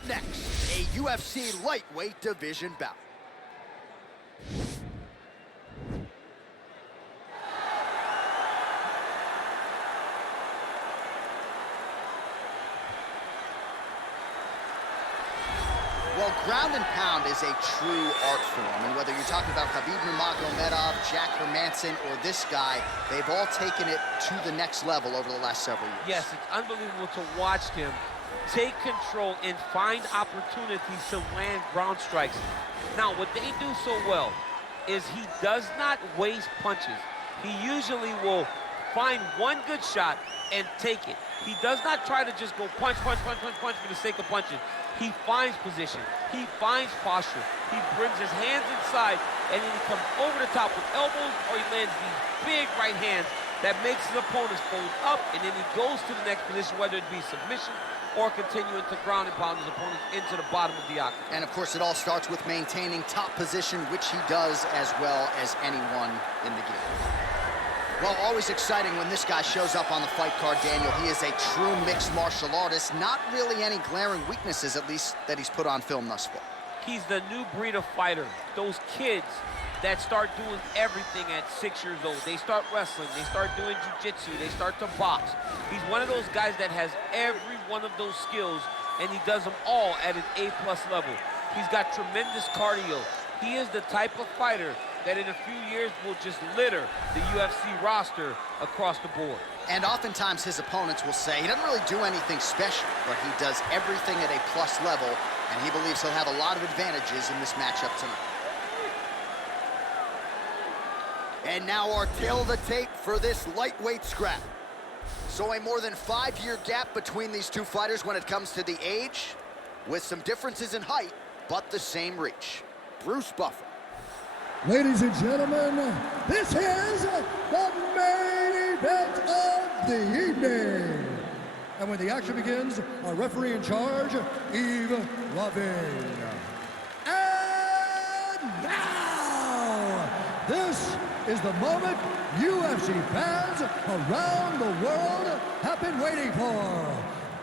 up next, a UFC lightweight division bout. Well, ground and pound is a true art form, and whether you're talking about Khabib Nurmagomedov, Jack Hermanson, or this guy, they've all taken it to the next level over the last several years. Yes, it's unbelievable to watch him take control and find opportunities to land ground strikes. Now, what they do so well is he does not waste punches. He usually will find one good shot and take it. He does not try to just go punch, punch, punch, punch, punch for the sake of punching. He finds position. He finds posture. He brings his hands inside, and then he comes over the top with elbows, or he lands these big right hands that makes his opponents fold up, and then he goes to the next position, whether it be submission or continuing to ground and pound his opponents into the bottom of the octagon. And of course, it all starts with maintaining top position, which he does as well as anyone in the game. Well, always exciting when this guy shows up on the fight card, Daniel. He is a true mixed martial artist. Not really any glaring weaknesses, at least, that he's put on film thus far. He's the new breed of fighter. Those kids that start doing everything at 6 years old. They start wrestling, they start doing jiu-jitsu, they start to box. He's one of those guys that has every one of those skills, and he does them all at an A+ level. He's got tremendous cardio. He is the type of fighter that in a few years will just litter the UFC roster across the board. And oftentimes his opponents will say he doesn't really do anything special, but he does everything at a plus level, and he believes he'll have a lot of advantages in this matchup tonight. And now our tail of the tape for this lightweight scrap. So a more than 5-year gap between these two fighters when it comes to the age, with some differences in height, but the same reach. Bruce Buffer. Ladies and gentlemen, this is the main event of the evening. And when the action begins, our referee in charge, Yves Lavin. And now, this is the moment UFC fans around the world have been waiting for.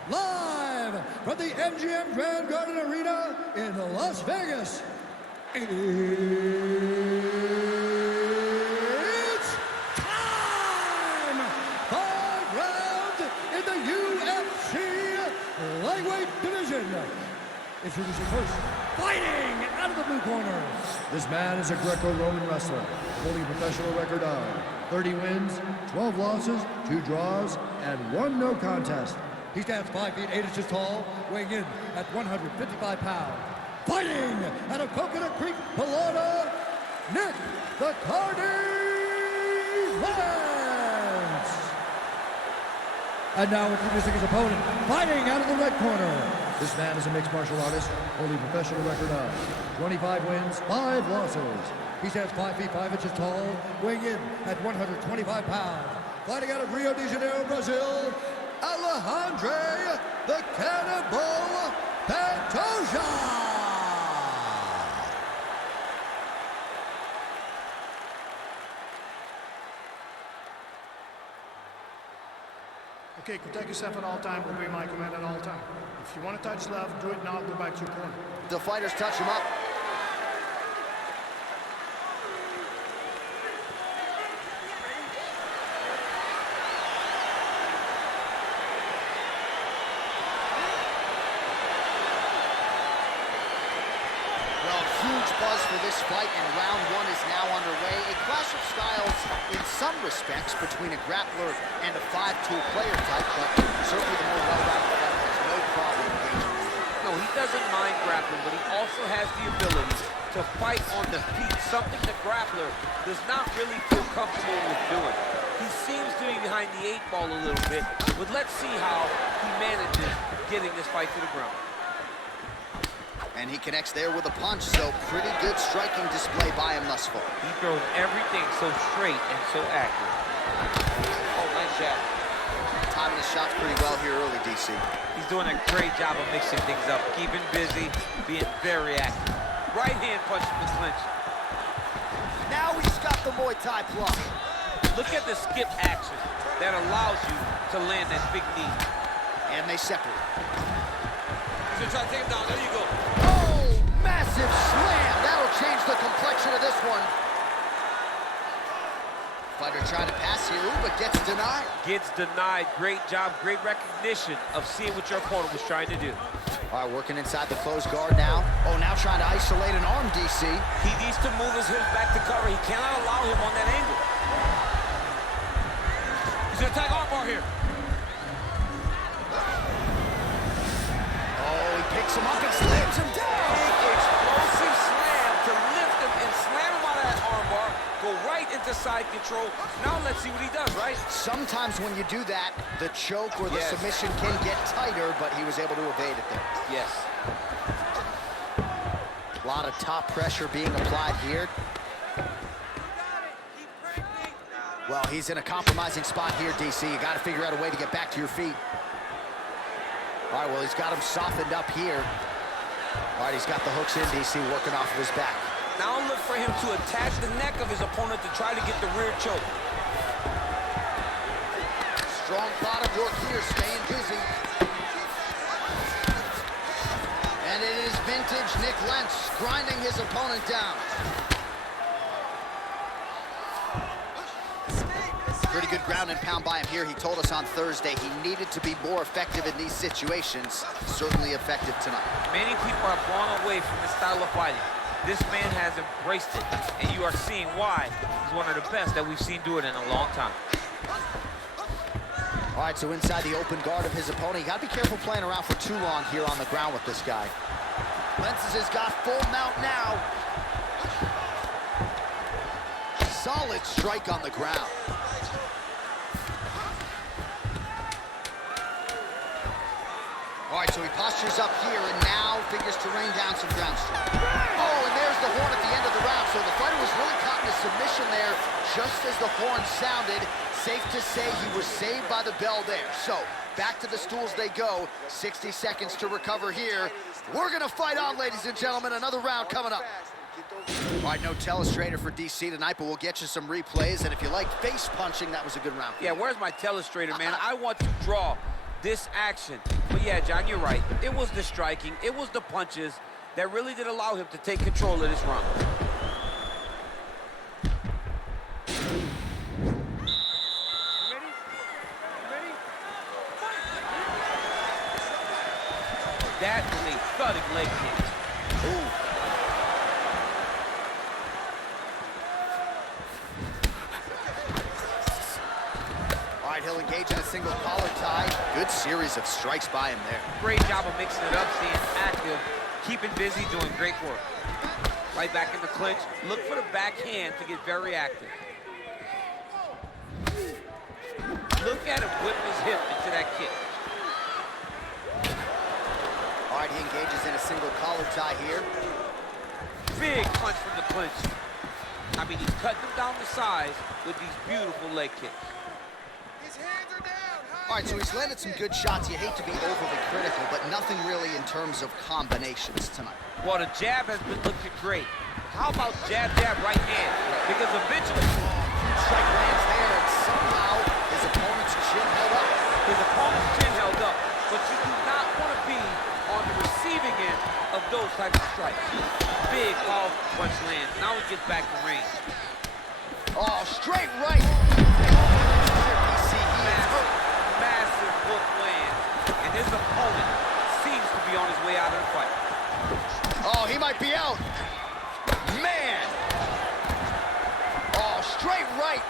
Live from the MGM Grand Garden Arena in Las Vegas. It's time! 5 rounds in the UFC lightweight division. Introducing first, fighting out of the blue corner. This man is a Greco-Roman wrestler, holding a professional record of 30 wins, 12 losses, 2 draws, and 1 no contest. He stands 5 feet 8 inches tall, weighing in at 155 pounds. Fighting out of Coconut Creek, Florida, Nick the Cardi Lentz. And now introducing his opponent, fighting out of the red corner. This man is a mixed martial artist, holding a professional record of 25 wins, 5 losses. He stands 5 feet 5 inches tall, weighing in at 125 pounds. Fighting out of Rio de Janeiro, Brazil, Alexandre the Cannibal Pantoja. Okay, protect yourself at all times, obey my command at all times. If you want to touch left, do it now, go back to your corner. The fighters touch him up. Huge buzz for this fight, and round 1 is now underway. A clash of styles in some respects between a grappler and a 5-tool player type, but certainly the more well-rounded fighter has no problem engaging. No, he doesn't mind grappling, but he also has the ability to fight on the feet, something the grappler does not really feel comfortable with doing. He seems to be behind the 8 ball a little bit, but let's see how he manages getting this fight to the ground. And he connects there with a punch, so pretty good striking display by him thus far. He throws everything so straight and so accurate. Oh, nice shot. Timing his shots pretty well here early, DC. He's doing a great job of mixing things up, keeping busy, being very active. Right hand punch from the clinch. Now he's got the Muay Thai block. Look at the skip action that allows you to land that big knee. And they separate. He's gonna try to take him down. There you go. Oh, massive slam. That'll change the complexion of this one. Fighter trying to pass here, but gets denied. Gets denied. Great job, great recognition of seeing what your opponent was trying to do. All right, working inside the closed guard now. Oh, now trying to isolate an arm, DC. He needs to move his hips back to cover. He cannot allow him on that angle. He's gonna attack armbar here. Oh, he picks him up and slams him down. Big explosive slam to lift him and slam him out of that armbar. Go right into side control. Now let's see what he does, right? Sometimes when you do that, the choke or the submission can get tighter, but he was able to evade it there. Yes. A lot of top pressure being applied here. Well, he's in a compromising spot here, DC. You got to figure out a way to get back to your feet. All right, well, he's got him softened up here. All right, he's got the hooks in, DC, working off of his back. Now look for him to attach the neck of his opponent to try to get the rear choke. Strong bottom work here, staying busy. And it is vintage Nick Lentz grinding his opponent down. Pretty good ground and pound by him here. He told us on Thursday he needed to be more effective in these situations. Certainly effective tonight. Many people are blown away from this style of fighting. This man has embraced it, and you are seeing why he's one of the best that we've seen do it in a long time. All right, so inside the open guard of his opponent, you got to be careful playing around for too long here on the ground with this guy. Lentz has got full mount now. Solid strike on the ground. All right, so he postures up here and now figures to rain down some ground strike. Oh, and there's the horn at the end of the round. So the fighter was really caught in a submission there just as the horn sounded. Safe to say he was saved by the bell there. So back to the stools they go. 60 seconds to recover here. We're going to fight on, ladies and gentlemen. Another round coming up. All right, no telestrator for DC tonight, but we'll get you some replays. And if you like face punching, that was a good round. Yeah, where's my telestrator, man? I want to draw this action. But yeah, John, you're right. It was the striking, it was the punches that really did allow him to take control of this round. That is a thudding leg kick. Ooh. All right, he'll engage in a single collar tie. Good series of strikes by him there. Great job of mixing it up, staying active, keeping busy, doing great work. Right back in the clinch. Look for the backhand to get very active. Look at him whip his hip into that kick. All right, he engages in a single collar tie here. Big punch from the clinch. I mean, he's cutting them down the sides with these beautiful leg kicks. All right, so he's landed some good shots. You hate to be overly critical, but nothing really in terms of combinations tonight. Well, the jab has been looking great. How about jab, jab, right hand? Because eventually... Strike lands there, and somehow his opponent's chin held up. His opponent's chin held up, but you do not want to be on the receiving end of those types of strikes. Big, powerful punch lands. Now he gets back to range. Oh, straight right. Massive hook lands, and his opponent seems to be on his way out of the fight. Oh, he might be out. Man. Oh, straight right.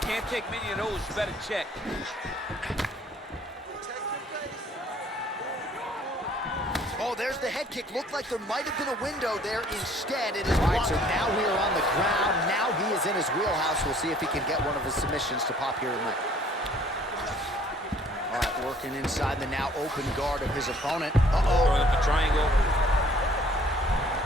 Can't take many of those, you better check. Oh, there's the head kick. Looked like there might have been a window there. Instead, it is blocked. All right, so now we are on the ground. Now he is in his wheelhouse. We'll see if he can get one of his submissions to pop here tonight. All right, working inside the now open guard of his opponent. Uh-oh. Throwing up a triangle.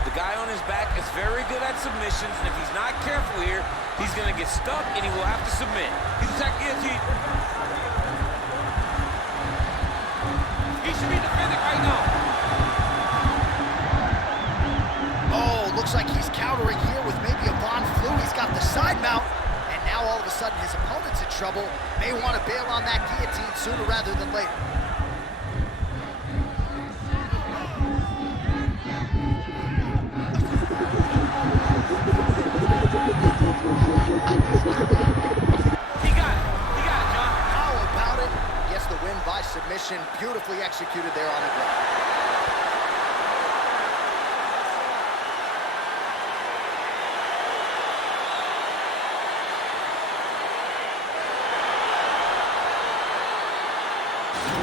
The guy on his back is very good at submissions, and if he's not careful here, he's going to get stuck, and he will have to submit. He's attacking guillotine. He should be defending right now. Oh, looks like he's countering here with maybe a Von Flu. He's got the side mount, and now all of a sudden his opponent's in trouble. May want to bail on that guillotine sooner rather than later. submission, beautifully executed there on the ground.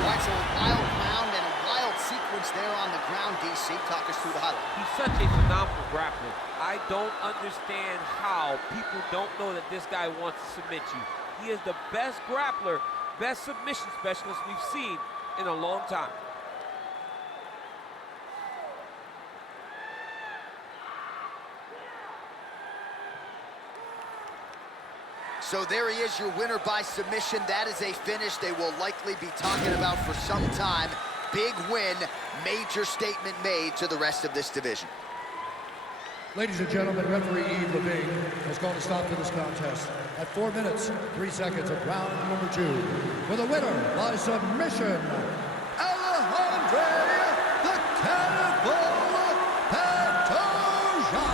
That's a wild round and a wild sequence there on the ground, DC. Talk us through the highlight. He's such a phenomenal grappler. I don't understand how people don't know that this guy wants to submit you. He is the best grappler, best submission specialist we've seen in a long time. So there he is, your winner by submission. That is a finish they will likely be talking about for some time. Big win, major statement made to the rest of this division. Ladies and gentlemen, referee Yves Levine has called a stop to this contest at 4 minutes, 3 seconds of round number 2. For the winner by submission, Alexandre, the Cannibal Pantoja.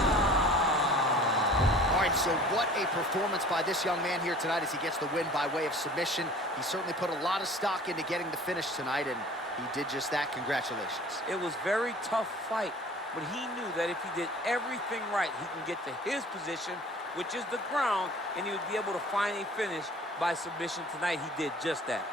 All right, so what a performance by this young man here tonight as he gets the win by way of submission. He certainly put a lot of stock into getting the finish tonight, and he did just that. Congratulations. It was a very tough fight. But he knew that if he did everything right, he can get to his position, which is the ground, and he would be able to find a finish by submission tonight. He did just that.